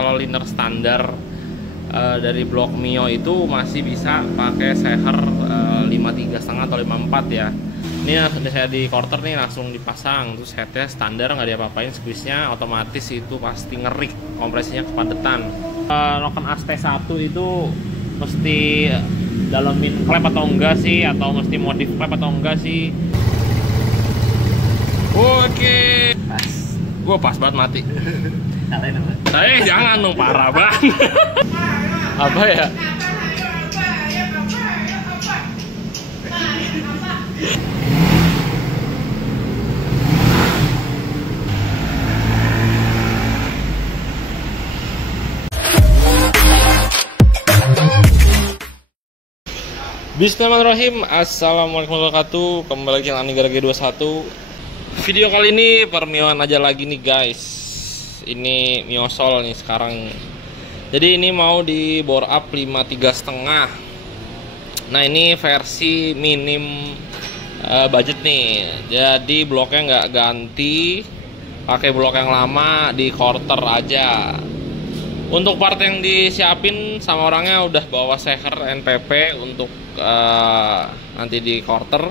kalau liner standar dari blok Mio itu masih bisa pakai seher 53,5 atau 54 ya. Ini saya di quarter nih langsung dipasang, terus headnya standar, nggak diapa-apain, squeeze-nya otomatis itu pasti ngerik, kompresinya kepadetan. Noken As T1 itu mesti dalemin klep atau enggak sih, atau mesti modif klep atau enggak sih? Oke, pas banget mati. Jangan dong, parah banget. Apa ya? Bismillahirrahmanirrahim. Assalamualaikum warahmatullahi wabarakatuh. Kembali lagi dengan Anigara G21. Video kali ini permioan aja lagi nih guys. Ini Mio Sol nih sekarang. Jadi ini mau di bore up 53,5. Nah ini versi minim budget nih. Jadi bloknya nggak ganti, pakai blok yang lama, di quarter aja. Untuk part yang disiapin sama orangnya udah bawa seher NPP untuk nanti di quarter,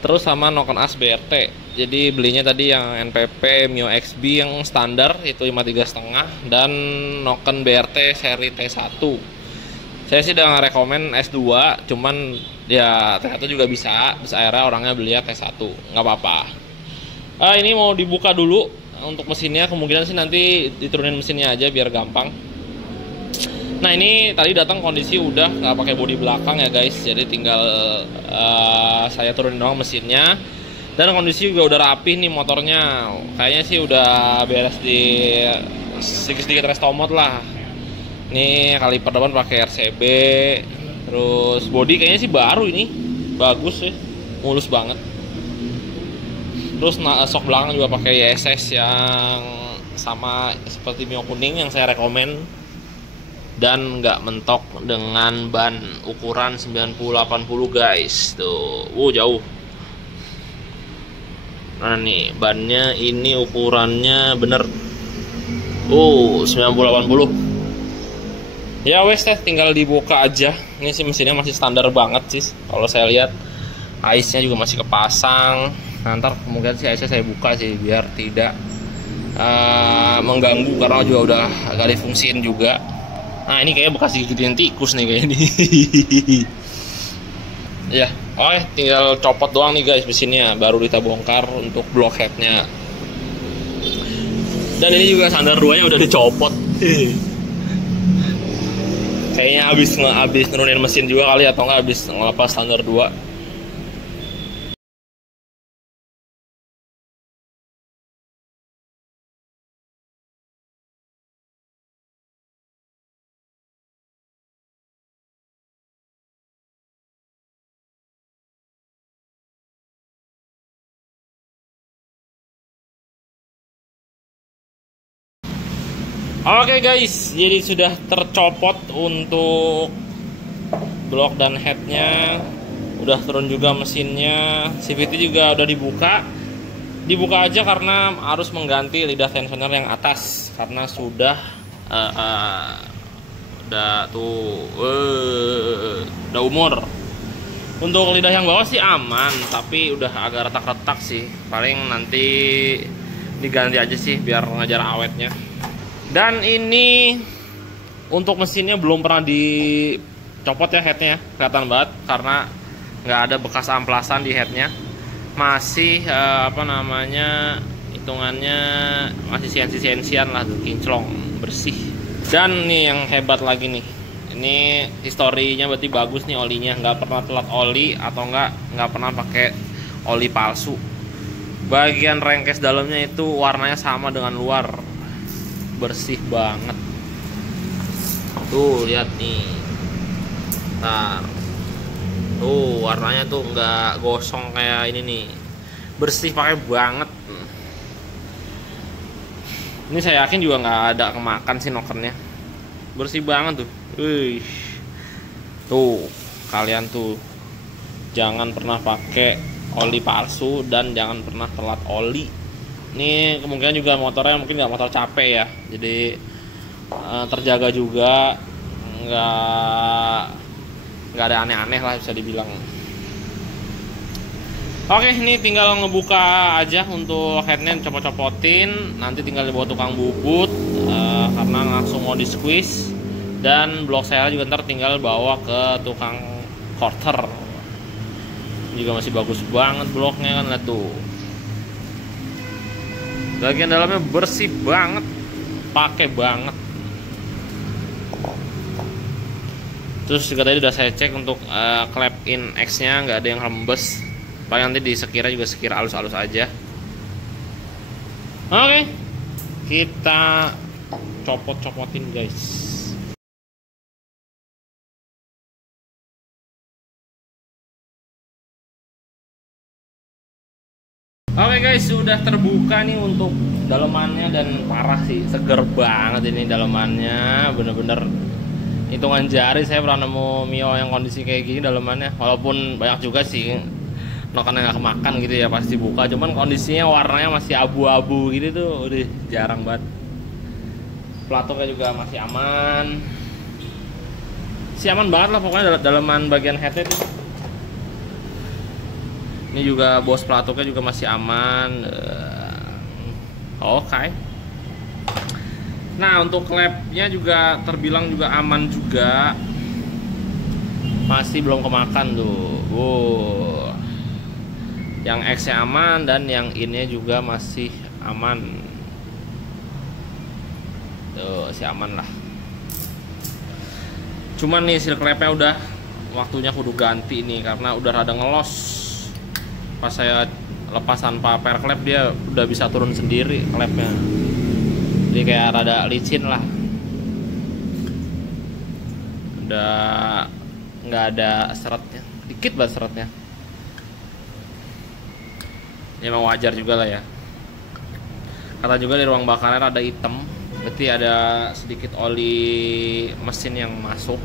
terus sama Noken As BRT. Jadi belinya tadi yang NPP Mio XB yang standar itu 53,5 dan Noken BRT seri T1. Saya sih udah ngerekomen S2, cuman ya T1 juga bisa, terus akhirnya orangnya beli T1, nggak apa-apa. Ini mau dibuka dulu untuk mesinnya, kemungkinan sih nanti diturunin mesinnya aja biar gampang. Nah ini tadi datang kondisi udah nggak pakai bodi belakang ya guys, jadi tinggal saya turunin doang mesinnya, dan kondisi juga udah rapih nih motornya, kayaknya sih udah beres di sedikit resto mod lah. Ini kaliper depan pakai RCB, terus bodi kayaknya sih baru, ini bagus ya, mulus banget. Terus sok belakang juga pakai YSS yang sama seperti Mio kuning yang saya rekomen, dan nggak mentok dengan ban ukuran 90-80 guys. Tuh, jauh. Nah nih bannya ini ukurannya bener 90-80. Ya wes teh, tinggal dibuka aja. Ini sih mesinnya masih standar banget sih kalau saya lihat. Aisnya juga masih kepasang. Nah, ntar kemungkinan sih aisnya saya buka sih biar tidak mengganggu, karena juga udah agak difungsiin juga. Nah ini kayaknya bekas digigitin tikus nih kayak ini. Ya, oke, tinggal copot doang nih guys mesinnya, baru kita bongkar untuk block headnya. Dan ini juga sandar 2 nya udah dicopot. Kayaknya habis nurunin mesin juga kali, atau nggak habis ngelepas sandar 2. Oke guys, jadi sudah tercopot untuk blok dan headnya, udah turun juga mesinnya, CVT juga udah dibuka aja karena harus mengganti lidah tensioner yang atas karena sudah udah umur. Untuk lidah yang bawah sih aman, tapi udah agak retak-retak sih, paling nanti diganti aja sih biar ngajar awetnya. Dan ini untuk mesinnya belum pernah dicopot ya headnya, kelihatan banget karena nggak ada bekas amplasan di headnya, masih hitungannya masih CNC-CNC-an lah, kinclong, bersih. Dan nih yang hebat lagi nih, ini historinya berarti bagus nih, olinya nggak pernah telat oli atau nggak pernah pakai oli palsu. Bagian rengkes dalamnya itu warnanya sama dengan luar, bersih banget. Tuh lihat nih, tuh warnanya tuh nggak gosong kayak ini nih, bersih pakai banget. Ini saya yakin juga nggak ada kemakan sih nokennya, bersih banget tuh. Tuh kalian tuh jangan pernah pakai oli palsu dan jangan pernah telat oli. Ini kemungkinan juga motornya mungkin nggak motor capek ya, jadi terjaga juga, nggak nggak ada aneh-aneh lah bisa dibilang. Oke, ini tinggal ngebuka aja untuk headnya, copot-copotin. Nanti tinggal dibawa tukang bubut karena langsung mau di squeeze. Dan blok saya juga ntar tinggal bawa ke tukang quarter. Juga masih bagus banget bloknya kan, lihat tuh. Bagian dalamnya bersih banget, pakai banget. Terus juga tadi udah saya cek untuk clap in X nya nggak ada yang rembes. Paling nanti di sekira juga sekira halus-halus aja. Oke, kita copot-copotin guys. Oke guys, sudah terbuka nih untuk dalemannya dan parah sih, seger banget ini dalemannya, bener-bener hitungan jari saya pernah nemu Mio yang kondisi kayak gini dalemannya. Walaupun banyak juga sih nokannya nggak kemakan gitu ya pasti buka, cuman kondisinya warnanya masih abu-abu gitu tuh udah jarang banget. Platoknya juga masih aman, sih aman banget lah pokoknya daleman bagian headnya tuh. Ini juga bos platoknya juga masih aman. Oke. Nah untuk klepnya juga terbilang juga aman juga, masih belum kemakan tuh. Wow. Yang X-nya aman dan yang in-nya juga masih aman. Tuh, masih aman lah. Cuman nih seal klepnya udah waktunya kudu ganti nih karena udah rada ngelos. Pas saya lepas tanpa pair klep dia udah bisa turun sendiri klepnya. Jadi kayak rada licin lah. Udah nggak ada seretnya, dikit banget seretnya. Ya emang wajar juga lah ya. Kata juga di ruang bakarnya ada hitam, berarti ada sedikit oli mesin yang masuk.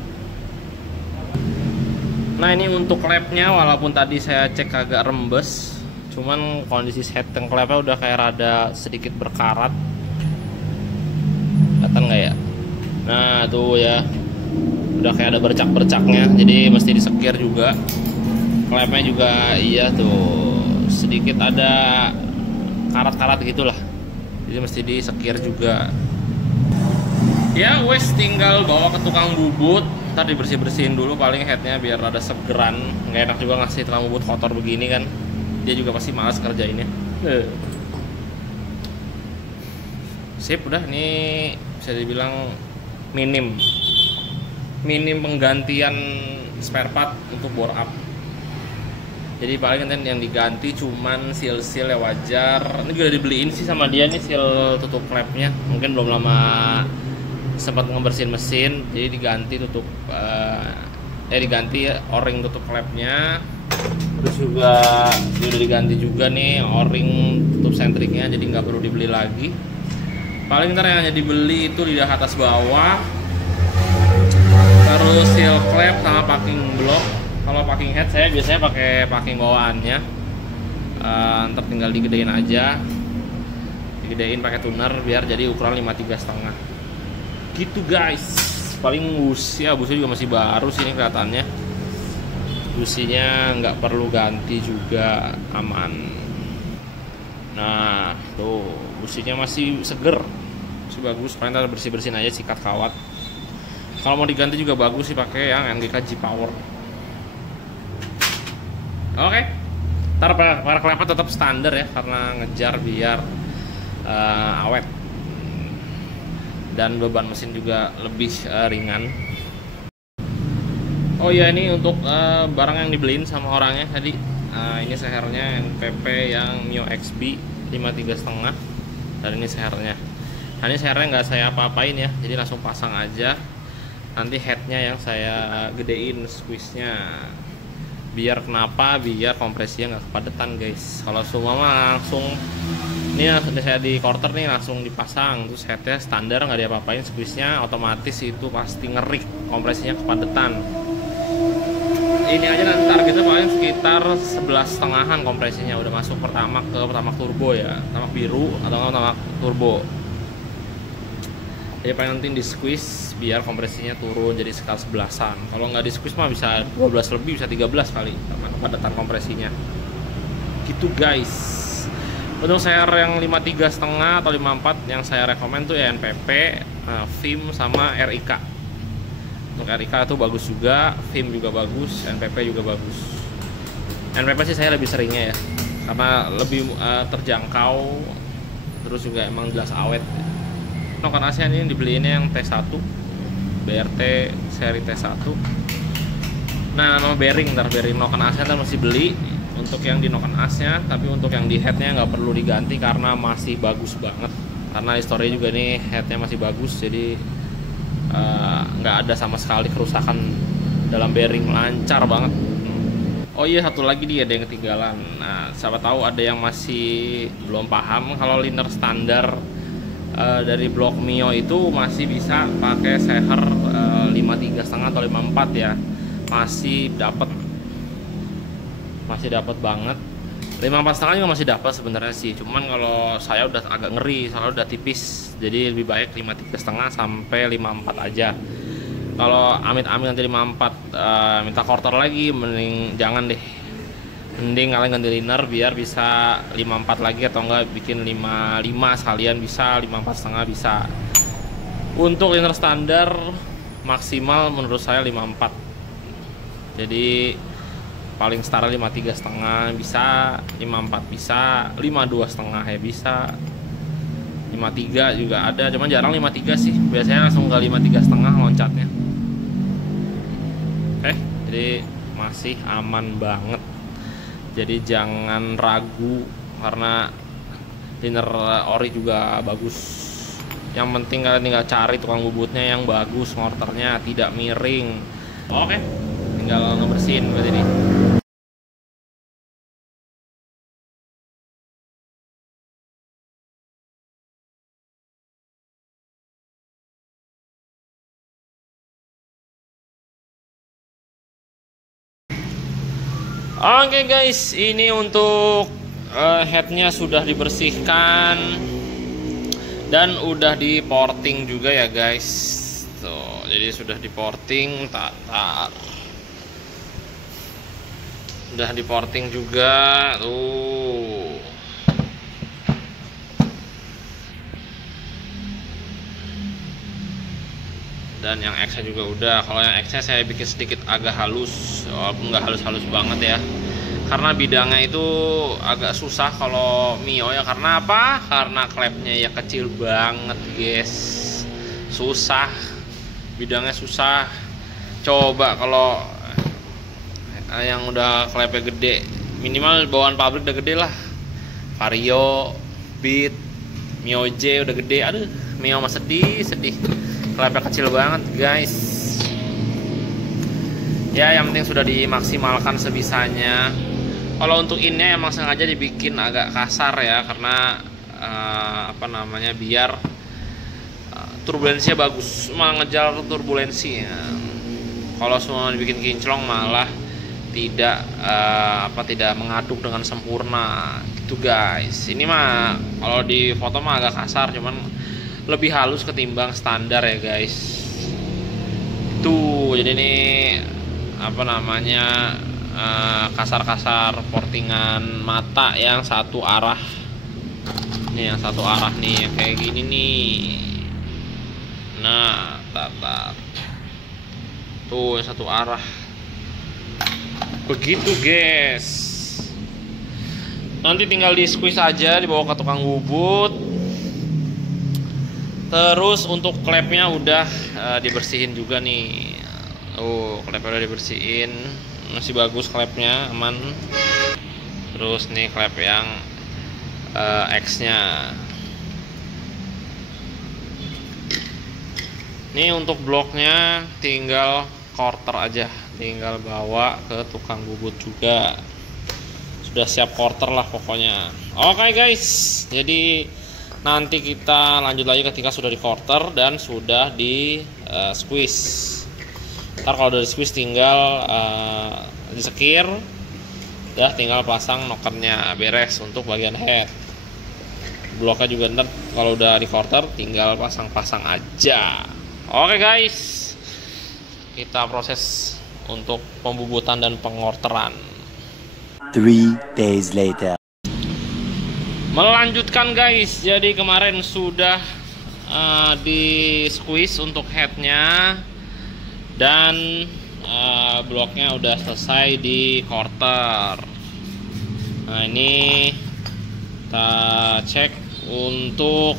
Nah ini untuk klepnya walaupun tadi saya cek agak rembes, cuman kondisi setting klepnya udah kayak rada sedikit berkarat. Kelihatan nggak ya? Nah tuh ya, udah kayak ada bercak-bercaknya, jadi mesti disekir juga. Klepnya juga iya tuh, sedikit ada karat-karat gitulah, jadi mesti disekir juga. Ya wes tinggal bawa ke tukang bubut, ntar dibersih-bersihin dulu paling headnya biar rada segeran. Nggak enak juga ngasih tukang bubut kotor begini kan, dia juga pasti malas kerjainnya. Sip, udah ini bisa dibilang minim penggantian spare part untuk bore up. Jadi paling kan yang diganti cuman seal-seal ya wajar. Ini juga dibeliin sih sama dia nih seal tutup klepnya. Mungkin belum lama sempat ngebersihin mesin, jadi diganti tutup diganti o-ring tutup klepnya. Terus juga udah diganti juga nih o-ring tutup sentriknya, jadi nggak perlu dibeli lagi. Paling ntar yang hanya dibeli itu lidah atas bawah, terus seal klep sama packing block. Kalau packing head saya biasanya pakai packing bawaannya. Ntar tinggal digedein aja, digedein pakai tuner biar jadi ukuran 53,5 gitu guys. Paling busnya juga masih baru sih ini kelihatannya. Businya nggak perlu ganti juga, aman. Nah tuh businya masih seger, masih bagus. Paling ntar bersih-bersihin aja sikat kawat. Kalau mau diganti juga bagus sih pakai yang NGK G Power. Oke, ntar para klepnya tetap standar ya karena ngejar biar awet dan beban mesin juga lebih ringan. Oh iya, ini untuk barang yang dibeliin sama orangnya tadi. Ini sehernya yang PP yang Mio XB 53,5 dan ini sehernya. Nah ini sehernya nggak saya apa-apain ya, jadi langsung pasang aja. Nanti headnya yang saya gedein squeeze-nya. Biar kenapa? Biar kompresinya nggak kepadatan guys. Kalau semua mah langsung ini saya di quarter nih langsung dipasang, terus headnya standar nggak diapa-apain, squeeze-nya otomatis itu pasti ngerik, kompresinya kepadatan. Ini aja nanti targetnya paling sekitar 11,5an kompresinya, udah masuk pertamax turbo ya, pertamax biru atau pertamax turbo. Jadi paling penting di squeeze biar kompresinya turun jadi sekal 11-an. Kalau nggak di squeeze mah bisa 12 lebih, bisa 13 kali sama kepadatan kompresinya. Gitu guys. Untuk share yang 53,5 atau 54 yang saya rekomend tuh ya NPP, Vim sama RIK. Untuk RIK itu bagus juga, Vim juga bagus, NPP juga bagus. NPP sih saya lebih seringnya ya, karena lebih terjangkau, terus juga emang jelas awet. Noken ASEAN ini dibeliinnya yang T1 BRT seri T1. Nah, no bearing Noken ASEAN ntar mesti beli untuk yang di Noken AS-nya, tapi untuk yang di headnya nggak perlu diganti karena masih bagus banget. Karena historinya juga nih headnya masih bagus, jadi nggak ada sama sekali kerusakan dalam bearing, lancar banget. Oh iya, satu lagi dia ada yang ketinggalan. Nah, siapa tahu ada yang masih belum paham kalau liner standar dari blok Mio itu masih bisa pakai seher 53,5 atau 54 ya, masih dapat banget. 54,5 juga masih dapat sebenarnya sih, cuman kalau saya udah agak ngeri soalnya udah tipis, jadi lebih baik 53,5 sampai 54 aja. Kalau amit-amit nanti 54 minta quarter lagi, mending jangan deh, mending kalian ganti liner biar bisa 54 lagi, atau enggak bikin 55 sekalian bisa, 54,5 bisa. Untuk liner standar maksimal menurut saya 54, jadi paling setara 53,5 bisa, 54 bisa, 52,5 ya bisa, 53 juga ada, cuman jarang 53 sih, biasanya langsung ke 53,5 loncatnya. Jadi masih aman banget. Jadi jangan ragu, karena liner ori juga bagus. Yang penting kalian tinggal cari tukang bubutnya yang bagus, mortarnya tidak miring. Oke, tinggal ngebersihin buat ini. Oke guys, ini untuk headnya sudah dibersihkan dan udah di porting juga ya guys. Tuh, jadi sudah di porting, udah di porting juga tuh. Dan yang X-nya juga udah. Kalau yang X-nya saya bikin sedikit agak halus, walaupun nggak halus-halus banget ya, karena bidangnya itu agak susah kalau Mio ya. Karena apa? Karena klepnya ya kecil banget guys, susah, bidangnya susah. Coba kalau yang udah klepnya gede, minimal bawaan pabrik udah gede lah, Vario, Beat, Mio J udah gede. Aduh, Mio mah sedih, klepnya kecil banget guys. Ya yang penting sudah dimaksimalkan sebisanya. Kalau untuk innya emang sengaja dibikin agak kasar ya, karena biar turbulensinya bagus, malah ngejar turbulensi ya. Kalau semua dibikin kinclong malah tidak mengaduk dengan sempurna gitu guys. Ini mah kalau di foto mah agak kasar, cuman lebih halus ketimbang standar ya guys. Tuh, jadi ini kasar-kasar portingan mata yang satu arah. Ini yang satu arah nih, kayak gini nih. Nah, tuh yang satu arah. Begitu guys. Nanti tinggal di squeeze aja, dibawa ke tukang bubut. Terus untuk klepnya udah dibersihin juga nih. Klepnya udah dibersihin, masih bagus klepnya, aman. Terus nih klep yang X-nya. Nih untuk bloknya tinggal quarter aja, tinggal bawa ke tukang bubut juga. Sudah siap quarter lah pokoknya. Oke guys, jadi nanti kita lanjut lagi ketika sudah di quarter dan sudah di squeeze. Ntar kalau udah di squeeze tinggal disekir, ya tinggal pasang nokennya, beres untuk bagian head. bloknya juga ntar kalau udah di quarter tinggal pasang-pasang aja. Oke guys, kita proses untuk pembubutan dan pengorteran. 3 days later. Melanjutkan guys, jadi kemarin sudah di squeeze untuk headnya dan bloknya udah selesai di quarter. Nah ini kita cek untuk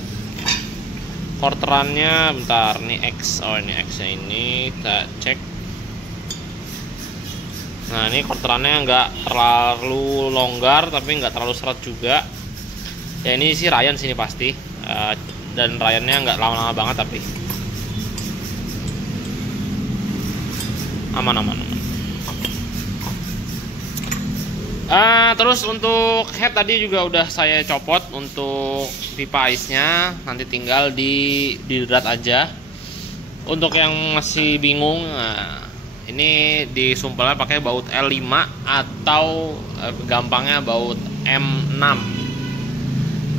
quarterannya, bentar, ini X, oh ini X nya ini kita cek. Nah ini quarterannya nggak terlalu longgar tapi nggak terlalu seret juga. Ya ini sih Ryan sini pasti, dan Ryannya nggak lama-lama banget tapi aman. Terus untuk head tadi juga udah saya copot untuk pipa ice-nya, nanti tinggal di drat aja. Untuk yang masih bingung, ini disumpelnya pakai baut L5 atau gampangnya baut M6.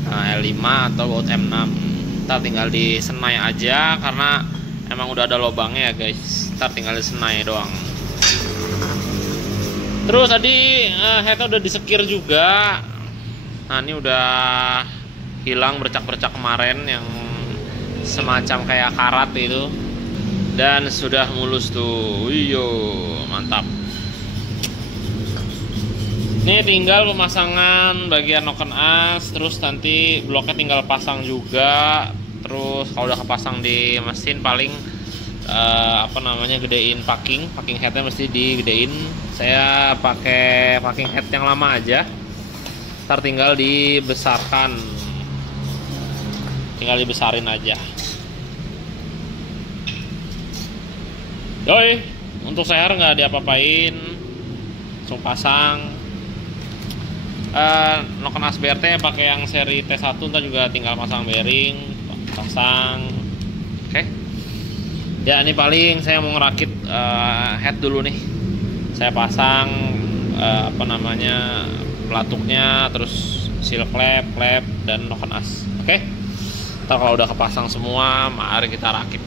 L5 atau baut M6. Ntar tinggal disenai aja karena emang udah ada lubangnya ya guys. Ntar tinggal disenai doang. Terus tadi headnya udah disekir juga. Nah ini udah hilang bercak-bercak kemarin yang semacam kayak karat itu, dan sudah mulus tuh. Iyo, mantap. Ini tinggal pemasangan bagian noken as, terus nanti bloknya tinggal pasang juga. Terus kalau udah kepasang di mesin paling gedein packing headnya mesti digedein. Saya pakai packing head yang lama aja, ntar tinggal dibesarin aja. Yoi, untuk seher nggak diapa-apain, langsung pasang. Noken as BRT pakai yang seri T1, ntar juga tinggal pasang bearing, pasang. Oke. Ya ini paling saya mau ngerakit head dulu nih. Saya pasang pelatuknya, terus seal klep dan noken as. Oke. Ntar kalau udah kepasang semua, mari kita rakit.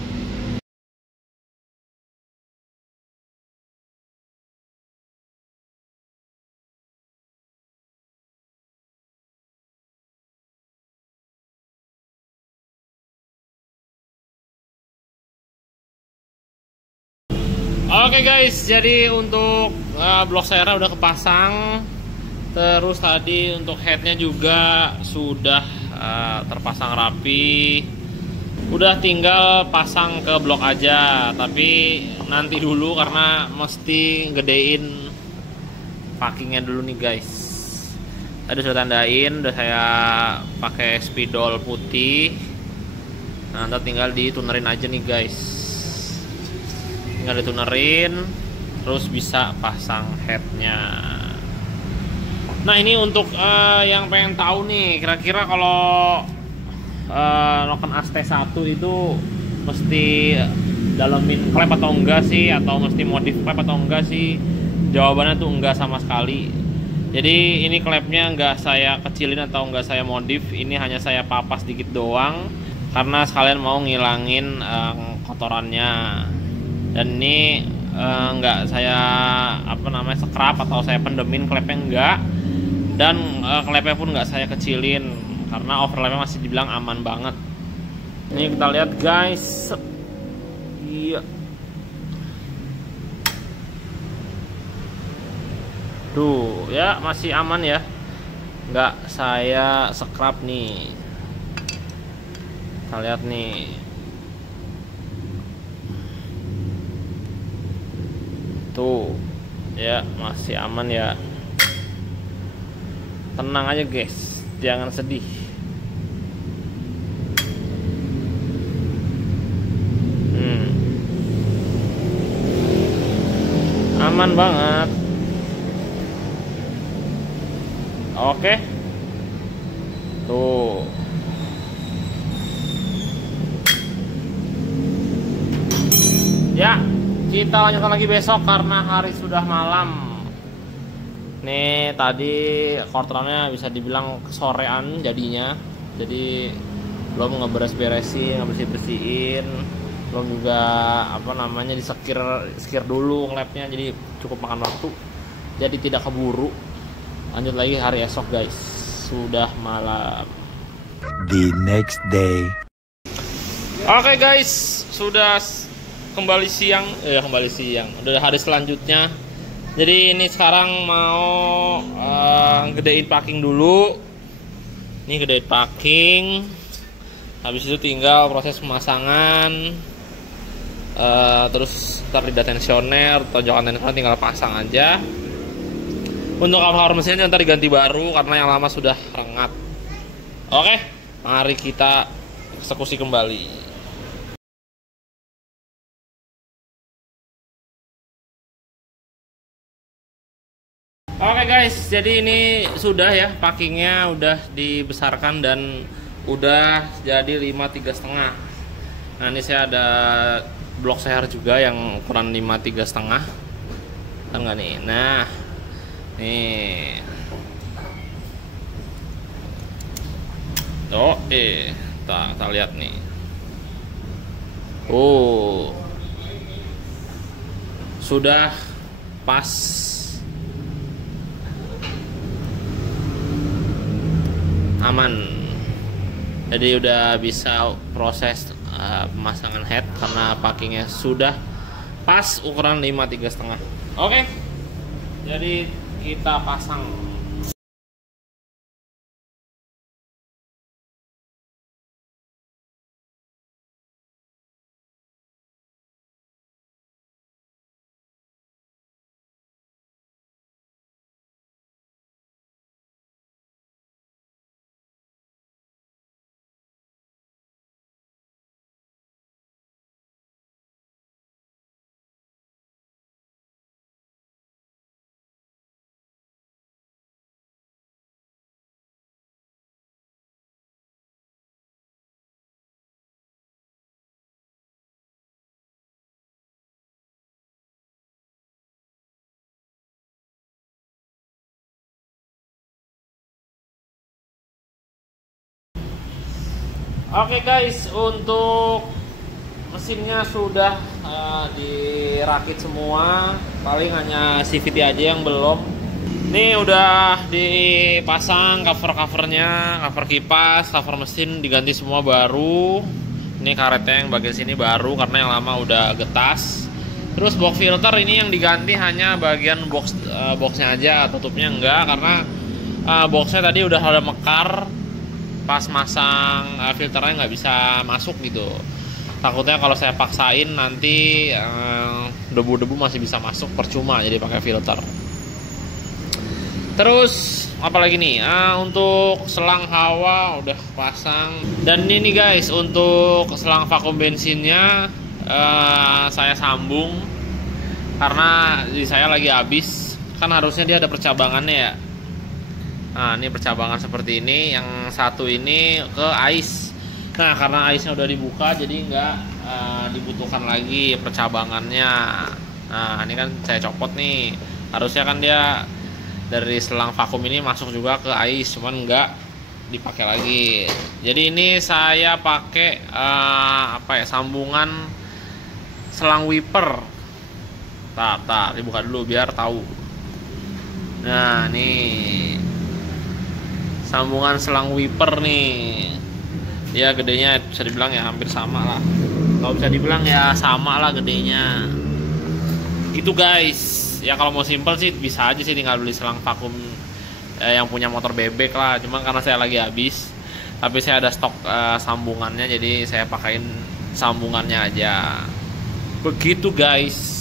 Oke guys, jadi untuk blok serra udah kepasang. Terus tadi untuk headnya juga sudah terpasang rapi. Udah tinggal pasang ke blok aja, tapi nanti dulu karena mesti gedein packingnya dulu nih guys. Tadi sudah tandain, udah saya pakai spidol putih. Nah ntar tinggal ditunerin aja nih guys. Tinggal ditunerin, terus bisa pasang headnya. Nah ini untuk yang pengen tahu nih, kira-kira kalau noken as T1 itu mesti dalemin klep atau enggak sih, atau mesti modif klep atau enggak sih? Jawabannya tuh enggak sama sekali. Jadi ini klepnya enggak saya kecilin atau enggak saya modif, ini hanya saya papas dikit doang karena sekalian mau ngilangin kotorannya. Dan ini enggak saya scrap atau saya pendemin klepnya enggak, dan klepnya pun enggak saya kecilin karena overlapnya masih dibilang aman banget. Ini kita lihat guys. Iya. Tuh ya masih aman ya, enggak saya scrap nih. Kita lihat nih. Tuh ya masih aman ya. Tenang aja guys, jangan sedih. Aman banget. Oke. Tuh. Ya, kita lanjutkan lagi besok karena hari sudah malam. Nih tadi quarterannya bisa dibilang kesorean jadinya. jadi belum ngeberes-beresin, ngebersih-bersihin, belum juga apa namanya disekir dulu ngelapnya, jadi cukup makan waktu, jadi tidak keburu. Lanjut lagi hari esok guys, sudah malam. The next day. Oke guys, sudah kembali siang, udah hari selanjutnya. Jadi ini sekarang mau gedein packing dulu. Ini gedein packing. Habis itu tinggal proses pemasangan, terus ntar lidah tensioner, tonjokan tensioner tinggal pasang aja. Untuk cover mesinnya ntar diganti baru karena yang lama sudah rengat. Oke, mari kita eksekusi kembali. Oke guys, jadi ini sudah ya, packingnya udah dibesarkan dan udah jadi 53,5. Nah ini saya ada blok seher juga yang ukuran 53,5. Enggak nih. Nah nih oh kita lihat nih. Oh sudah pas. Aman. Jadi udah bisa proses pemasangan head karena packingnya sudah pas ukuran 53,5. Oke, jadi kita pasang. Oke guys, untuk mesinnya sudah dirakit semua, paling hanya CVT aja yang belum. Ini udah dipasang cover-covernya, cover kipas, cover mesin diganti semua baru. Ini karetnya yang bagian sini baru karena yang lama udah getas. Terus box filter ini yang diganti hanya bagian boxnya aja, tutupnya enggak karena boxnya tadi udah ada mekar. Pas masang filternya nggak bisa masuk gitu. Takutnya kalau saya paksain nanti debu-debu masih bisa masuk, percuma jadi pakai filter. Terus apalagi nih, untuk selang hawa udah pasang. Dan ini guys, untuk selang vakum bensinnya saya sambung karena di saya lagi habis. Kan harusnya dia ada percabangannya ya. Nah ini percabangan seperti ini, yang satu ini ke ais. Nah karena aisnya udah dibuka jadi nggak dibutuhkan lagi percabangannya. Nah ini kan saya copot nih, harusnya kan dia dari selang vakum ini masuk juga ke ais, cuman nggak dipakai lagi. Jadi ini saya pakai sambungan selang wiper. Tar dibuka dulu biar tahu. Nah nih sambungan selang wiper nih, ya gedenya bisa dibilang ya hampir sama lah, kalau bisa dibilang ya sama lah gedenya gitu guys. Ya kalau mau simple sih bisa aja sih tinggal beli selang vakum yang punya motor bebek lah, cuma karena saya lagi habis tapi saya ada stok sambungannya jadi saya pakaiin sambungannya aja begitu guys.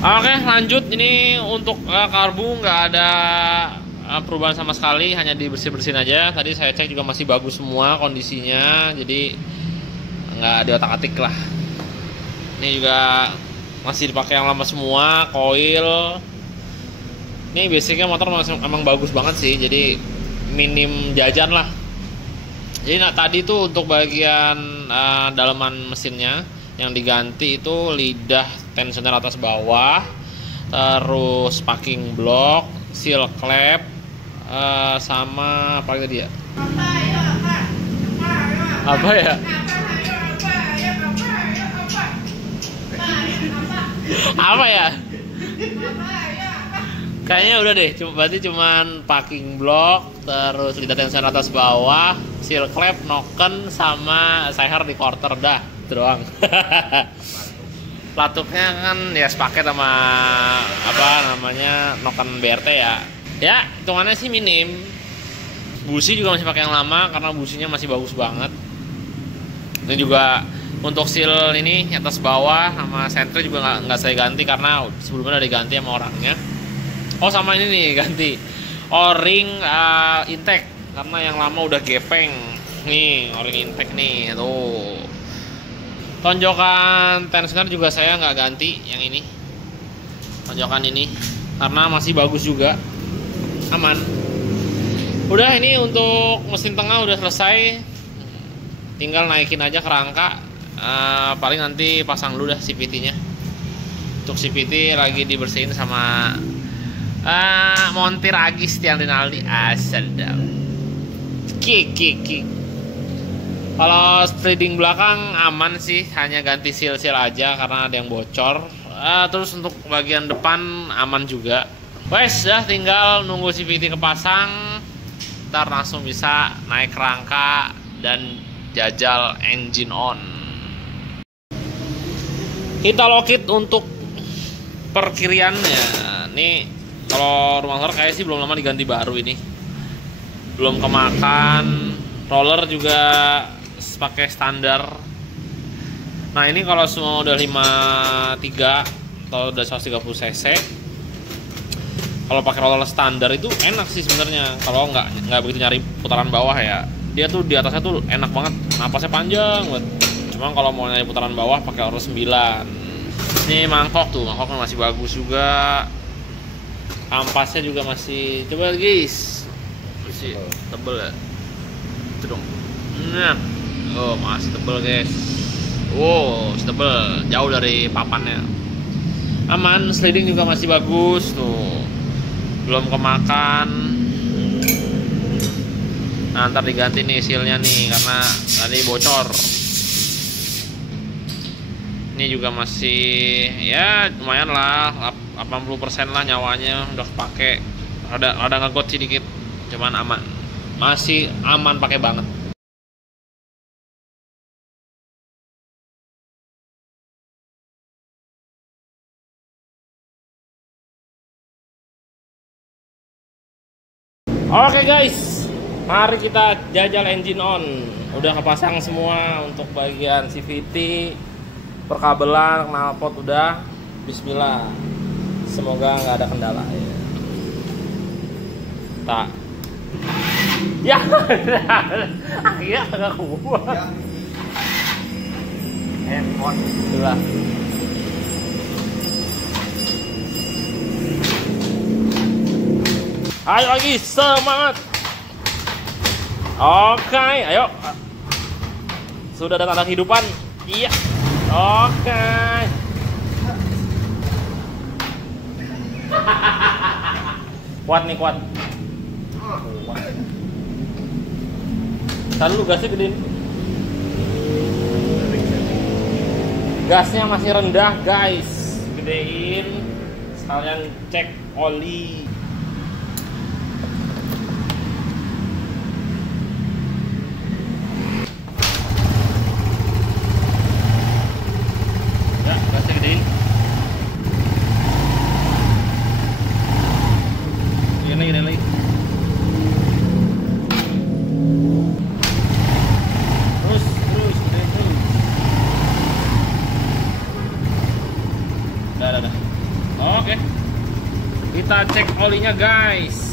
Oke lanjut, ini untuk karbu nggak ada perubahan sama sekali, hanya dibersih-bersihin aja. Tadi saya cek juga masih bagus semua kondisinya, jadi nggak diotak-atik lah. Ini juga masih dipakai yang lama semua, koil. Ini basicnya motor emang bagus banget sih, jadi minim jajan lah. Jadi tadi tuh untuk bagian dalaman mesinnya yang diganti itu lidah tensioner atas bawah, terus packing block, seal clamp, sama apa tadi ya? Apa ya? Apa ya? Kayaknya udah deh, berarti cuman packing block, terus lidah tension atas bawah, seal clamp, noken, sama seher di quarter, dah, itu doang. Latuknya kan ya sepaket sama apa namanya noken BRT ya. Ya, hitungannya sih minim. Busi juga masih pakai yang lama karena businya masih bagus banget. Ini juga untuk seal ini atas bawah sama sentri juga nggak saya ganti karena sebelumnya udah diganti sama orangnya. Oh sama ini nih ganti o-ring intake karena yang lama udah gepeng. Nih o-ring intake nih tuh. Tonjokan tensioner juga saya nggak ganti yang ini. Tonjokan ini karena masih bagus juga, aman. Udah ini untuk mesin tengah udah selesai. Tinggal naikin aja kerangka. Paling nanti pasang dulu dah CVT-nya. Untuk CVT lagi dibersihin sama montir Agis Tian Rinaldi asal dah. Kick. Kalau sliding belakang aman sih, hanya ganti seal-seal aja karena ada yang bocor. Terus untuk bagian depan aman juga. Wes, dah tinggal nunggu CVT kepasang. Ntar langsung bisa naik rangka dan jajal engine on. Kita lokit untuk perkiriannya. Nih kalau rumah motor kayak sih belum lama diganti baru ini. Belum kemakan. Roller juga pakai standar. Nah ini kalau semua udah 53 atau udah 130 cc, kalau pakai roller standar itu enak sih sebenarnya. Kalau nggak begitu nyari putaran bawah ya, dia tuh di atasnya tuh enak banget, napasnya panjang banget. Cuma kalau mau nyari putaran bawah pakai roller 9. Ini mangkoknya masih bagus juga. Ampasnya juga masih, coba guys, masih tebel ya. Itu dong. Nah, oh masih tebel guys. Oh, tebel, jauh dari papannya. Aman, sliding juga masih bagus tuh. Belum kemakan. Nah, ntar diganti nih sealnya nih karena tadi bocor. Ini juga masih ya lumayan lah, 80% lah nyawanya udah kepake. Ada ngegot sih dikit, cuman aman. Masih aman pakai banget. Oke guys, mari kita jajal engine on. Udah kepasang semua untuk bagian CVT, perkabelan, knalpot udah. Bismillah. Semoga nggak ada kendala ya. Tak. Ya, akhirnya agak kuat. Handphone. Itulah. Ayo lagi, semangat. Oke, ayo. Sudah ada tanda kehidupan. Iya. Oke. Kuat nih, kuat. Ntar dulu gasnya gedein. Gasnya masih rendah guys. Gedein. Sekalian cek oli. Ya, gasnya gedein. Gini lagi. Terus. Udah. Oke. Kita cek olinya guys.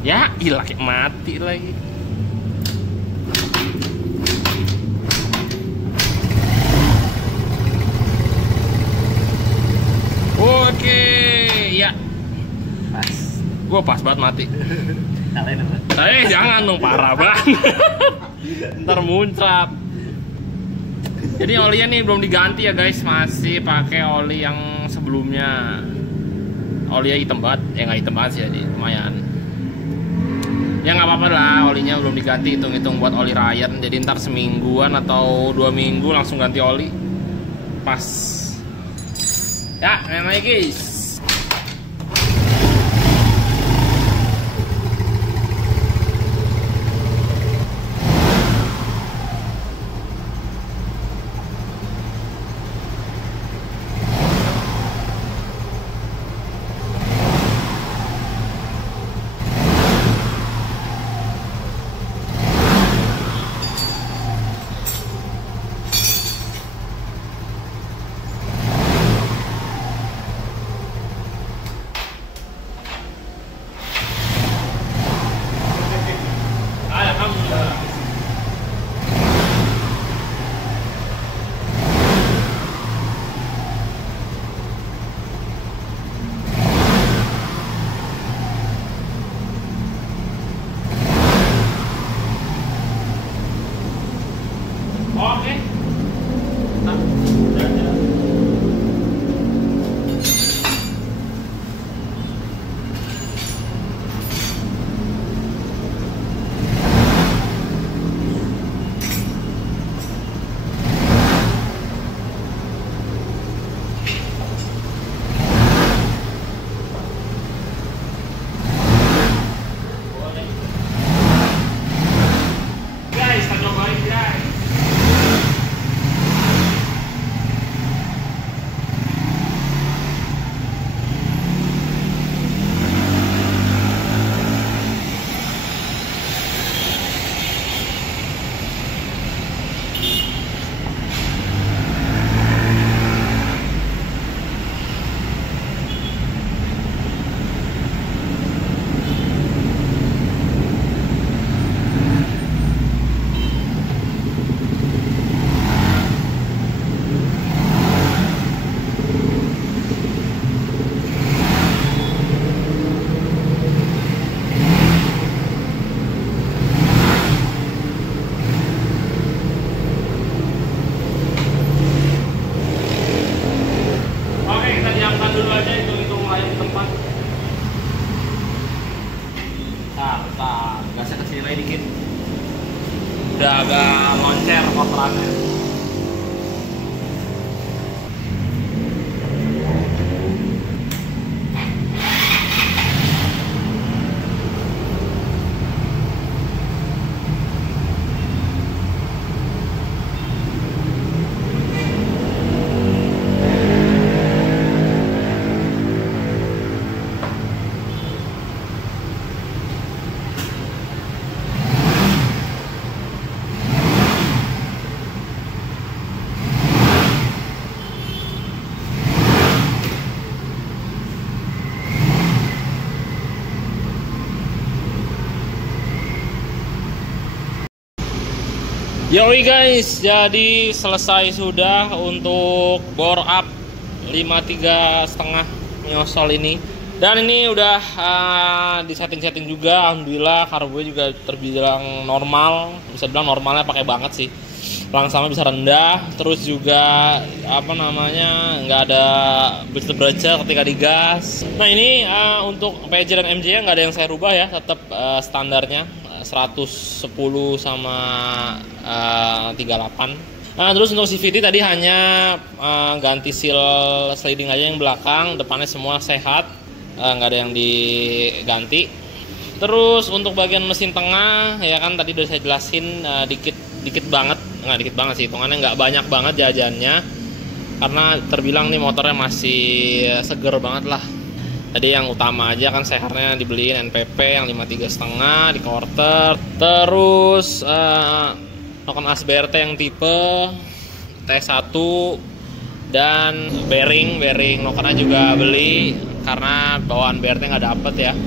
Ya, ilah kayak mati lagi. Oke, ya. Pas. Gua pas banget mati. Jangan dong, parah banget. Ntar muncrat. Jadi olinya nih belum diganti ya guys, masih pakai oli yang sebelumnya. Olinya hitam banget, ya nggak hitam banget sih, jadi lumayan. Ya nggak apa-apa lah, olinya belum diganti, hitung-hitung buat oli Ryan. Jadi ntar semingguan atau 2 minggu langsung ganti oli, pas. Ya, main lagi guys. Oke. Nah, udah. Guys, kita cobain guys. Dulu aja hitung layar di tempat. Bentar, gasnya kecil lagi dikit. Udah agak loncer kotorannya. Yoi guys, jadi selesai sudah untuk bore up 53,5 nyosol ini. Dan ini udah di setting-setting juga, alhamdulillah karbonya juga terbilang normal. Bisa bilang normalnya pakai banget sih. Langsamanya bisa rendah, terus juga nggak ada bercel-bercel ketika digas. Nah ini untuk PJ dan MJ nggak ada yang saya rubah ya, tetap standarnya 110 sama 38. Nah terus untuk CVT tadi hanya ganti seal sliding aja yang belakang, depannya semua sehat, nggak ada yang diganti. Terus untuk bagian mesin tengah ya kan tadi udah saya jelasin, dikit banget sih, hitungannya nggak banyak banget jajannya, karena terbilang nih motornya masih seger banget lah. Tadi yang utama aja kan seharnya dibeliin NPP yang 53,5 di quarter. Terus noken as BRT yang tipe T1 dan bearing nokennya juga beli karena bawaan BRT nggak dapet ya.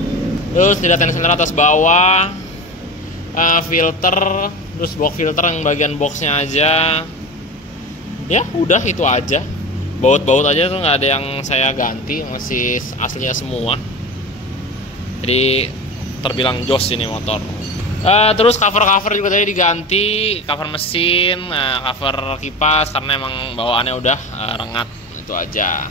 Terus tidak tensioner atas bawah, filter, terus box filter yang bagian boxnya aja. Ya udah itu aja. Baut-baut aja tuh nggak ada yang saya ganti, masih aslinya semua. Jadi terbilang jos ini motor. Terus cover juga tadi diganti, cover mesin, cover kipas karena emang bawaannya udah rengat, itu aja.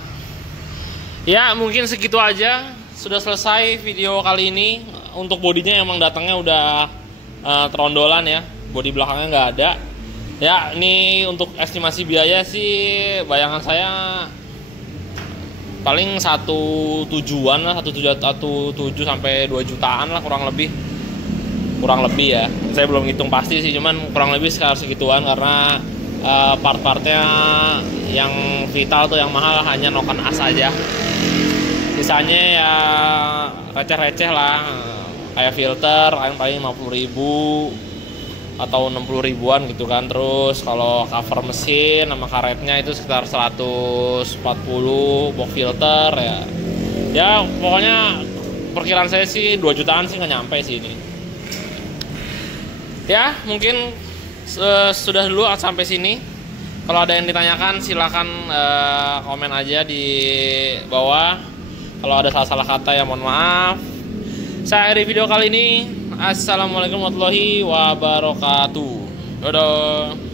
Ya mungkin segitu aja, sudah selesai video kali ini. Untuk bodinya emang datangnya udah terondolan ya, bodi belakangnya nggak ada. Ya ini untuk estimasi biaya sih, bayangan saya paling 1,7 lah, 1,7 sampai 2 jutaan lah kurang lebih ya. Saya belum hitung pasti sih, cuman kurang lebih sekitar segituan karena part-partnya yang vital tuh yang mahal hanya noken as aja. Sisanya ya receh-receh lah, kayak filter paling 50.000 atau 60.000-an gitu kan. Terus kalau cover mesin sama karetnya itu sekitar 140, box filter ya pokoknya perkiraan saya sih 2 jutaan sih nggak nyampe sih ini. Ya mungkin sudah dulu sampai sini. Kalau ada yang ditanyakan silahkan komen aja di bawah. Kalau ada salah-salah kata ya mohon maaf. Saya akhiri video kali ini. Assalamualaikum warahmatullahi wabarakatuh. Dadah.